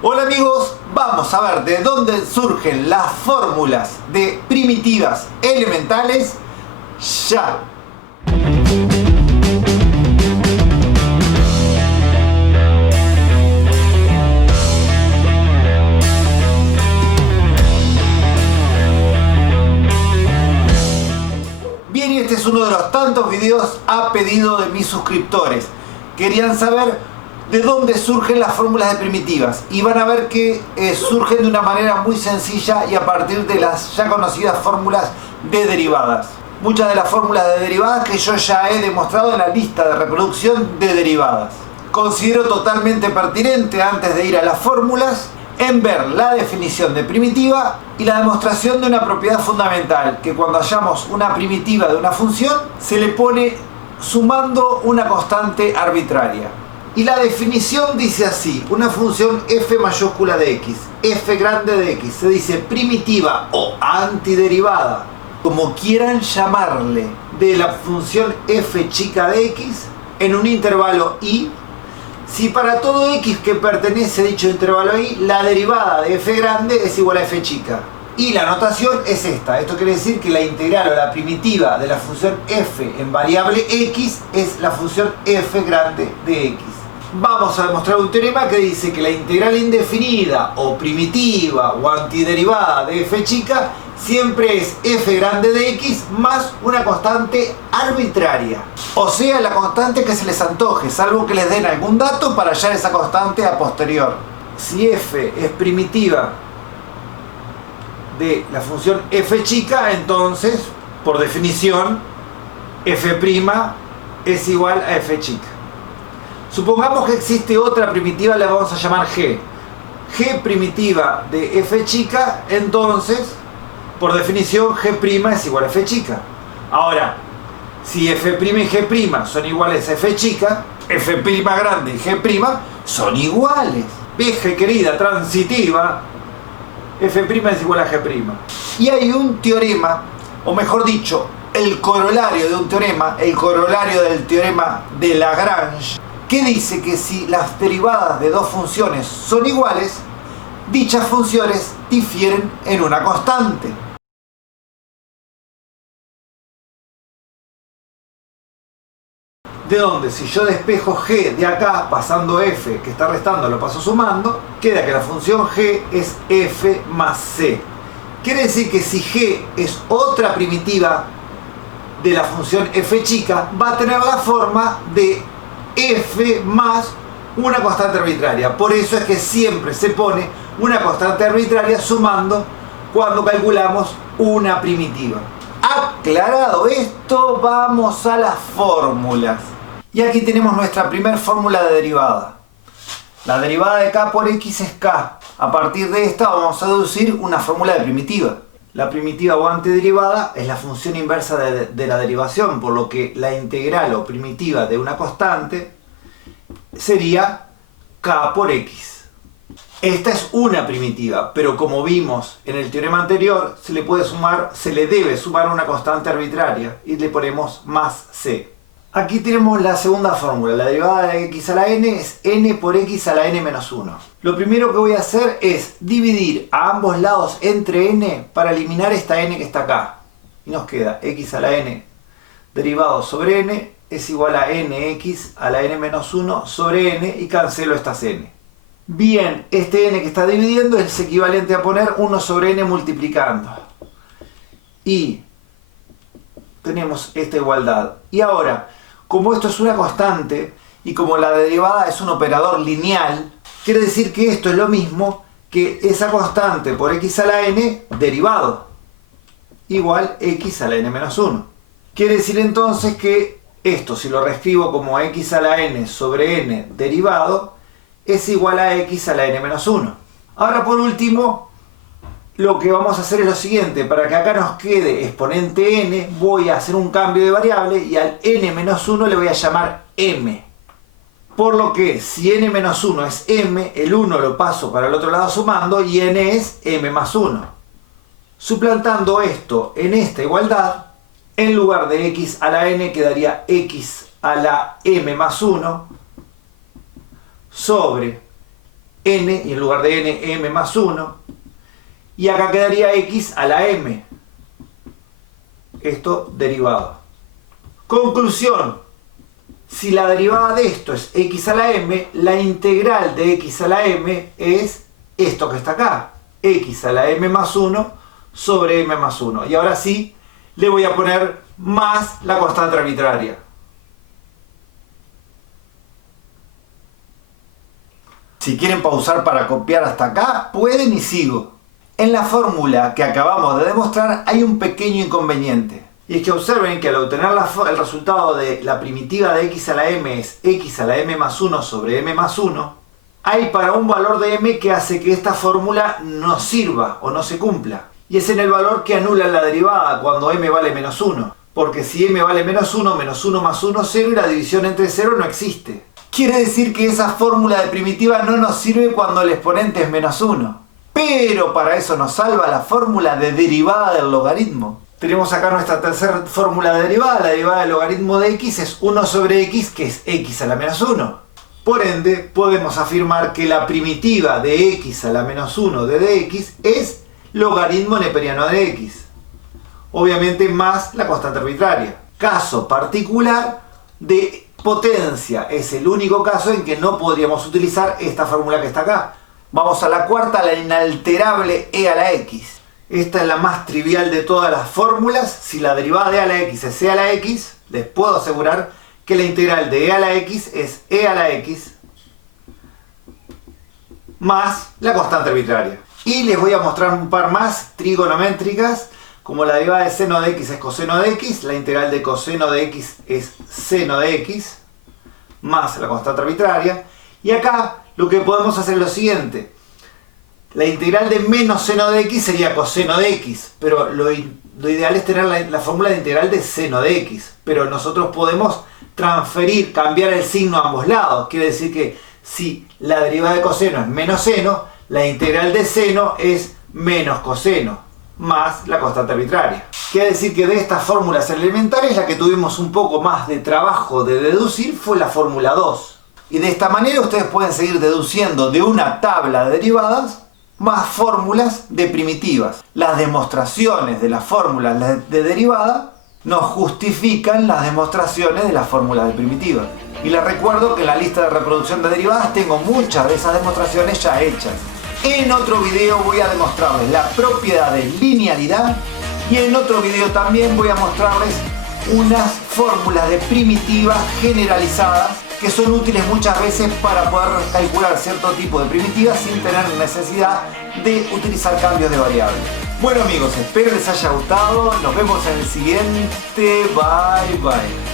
Hola amigos, vamos a ver de dónde surgen las fórmulas de primitivas elementales ya. Bien, y este es uno de los tantos videos a pedido de mis suscriptores. Querían saber de dónde surgen las fórmulas de primitivas y van a ver que surgen de una manera muy sencilla y a partir de las ya conocidas fórmulas de derivadas. Muchas de las fórmulas de derivadas que yo ya he demostrado en la lista de reproducción de derivadas. Considero totalmente pertinente, antes de ir a las fórmulas, en ver la definición de primitiva y la demostración de una propiedad fundamental, que cuando hallamos una primitiva de una función se le pone sumando una constante arbitraria. Y la definición dice así: una función f mayúscula de x, f grande de x, se dice primitiva o antiderivada, como quieran llamarle, de la función f chica de x en un intervalo i, si para todo x que pertenece a dicho intervalo i, la derivada de f grande es igual a f chica. Y la notación es esta. Esto quiere decir que la integral o la primitiva de la función f en variable x es la función f grande de x. Vamos a demostrar un teorema que dice que la integral indefinida o primitiva o antiderivada de f chica siempre es f grande de x más una constante arbitraria. O sea, la constante que se les antoje, salvo que les den algún dato para hallar esa constante a posterior. Si f es primitiva de la función f chica, entonces, por definición, f' es igual a f chica. Supongamos que existe otra primitiva, la vamos a llamar g. G primitiva de f chica, entonces, por definición, g' es igual a f chica. Ahora, si f' y g' son iguales a f chica, f' grande y g' son iguales. G querida, transitiva, f' es igual a g'. Y hay un teorema, o mejor dicho, el corolario de un teorema, el corolario del teorema de Lagrange, que dice que si las derivadas de dos funciones son iguales, dichas funciones difieren en una constante. De donde si yo despejo g de acá pasando f, que está restando, lo paso sumando, queda que la función g es f más c. Quiere decir que si g es otra primitiva de la función f chica, va a tener la forma de f más una constante arbitraria. Por eso es que siempre se pone una constante arbitraria sumando cuando calculamos una primitiva. Aclarado esto, vamos a las fórmulas. Y aquí tenemos nuestra primera fórmula de derivada. La derivada de k por x es k. A partir de esta vamos a deducir una fórmula de primitiva. La primitiva o antiderivada es la función inversa de la derivación, por lo que la integral o primitiva de una constante sería k por x. Esta es una primitiva, pero como vimos en el teorema anterior, se le debe sumar una constante arbitraria y le ponemos más c. Aquí tenemos la segunda fórmula. La derivada de x a la n es n por x a la n menos 1. Lo primero que voy a hacer es dividir a ambos lados entre n para eliminar esta n que está acá. Y nos queda x a la n derivado sobre n es igual a nx a la n menos 1 sobre n y cancelo estas n. Bien, este n que está dividiendo es equivalente a poner 1 sobre n multiplicando. Y tenemos esta igualdad. Y ahora, como esto es una constante y como la derivada es un operador lineal, quiere decir que esto es lo mismo que esa constante por x a la n derivado, igual x a la n menos 1. Quiere decir entonces que esto, si lo reescribo como x a la n sobre n derivado, es igual a x a la n menos 1. Ahora por último, lo que vamos a hacer es lo siguiente: para que acá nos quede exponente n, voy a hacer un cambio de variable y al n menos 1 le voy a llamar m. Por lo que si n menos 1 es m, el 1 lo paso para el otro lado sumando y n es m más 1. Suplantando esto en esta igualdad, en lugar de x a la n quedaría x a la m más 1 sobre n, y en lugar de n, m más 1. Y acá quedaría x a la m. Esto derivado. Conclusión. Si la derivada de esto es x a la m, la integral de x a la m es esto que está acá. X a la m más 1 sobre m más 1. Y ahora sí, le voy a poner más la constante arbitraria. Si quieren pausar para copiar hasta acá, pueden y sigo. En la fórmula que acabamos de demostrar hay un pequeño inconveniente. Y es que observen que al obtener el resultado de la primitiva de x a la m es x a la m más 1 sobre m más 1, hay para un valor de m que hace que esta fórmula no sirva o no se cumpla. Y es en el valor que anula la derivada cuando m vale menos 1. Porque si m vale menos 1 más 1, 0 y la división entre 0 no existe. Quiere decir que esa fórmula de primitiva no nos sirve cuando el exponente es menos 1. Pero para eso nos salva la fórmula de derivada del logaritmo. Tenemos acá nuestra tercera fórmula de derivada. La derivada del logaritmo de x es 1 sobre x, que es x a la menos 1. Por ende, podemos afirmar que la primitiva de x a la menos 1 de dx es logaritmo neperiano de x. Obviamente más la constante arbitraria. Caso particular de potencia. Es el único caso en que no podríamos utilizar esta fórmula que está acá. Vamos a la cuarta, la inalterable e a la x. Esta es la más trivial de todas las fórmulas. Si la derivada de e a la x es e a la x, les puedo asegurar que la integral de e a la x es e a la x más la constante arbitraria. Y les voy a mostrar un par más trigonométricas, como la derivada de seno de x es coseno de x, la integral de coseno de x es seno de x, más la constante arbitraria. Y acá lo que podemos hacer es lo siguiente. La integral de menos seno de x sería coseno de x, pero lo ideal es tener la fórmula de integral de seno de x. Pero nosotros podemos transferir, cambiar el signo a ambos lados. Quiere decir que si la derivada de coseno es menos seno, la integral de seno es menos coseno, más la constante arbitraria. Quiere decir que de estas fórmulas elementales, la que tuvimos un poco más de trabajo de deducir fue la fórmula 2. Y de esta manera ustedes pueden seguir deduciendo de una tabla de derivadas más fórmulas de primitivas. Las demostraciones de las fórmulas de derivada nos justifican las demostraciones de las fórmulas de primitivas. Y les recuerdo que en la lista de reproducción de derivadas tengo muchas de esas demostraciones ya hechas. En otro video voy a demostrarles la propiedad de linealidad y en otro video también voy a mostrarles unas fórmulas de primitivas generalizadas que son útiles muchas veces para poder calcular cierto tipo de primitivas sin tener necesidad de utilizar cambios de variables. Bueno amigos, espero les haya gustado, nos vemos en el siguiente, bye bye.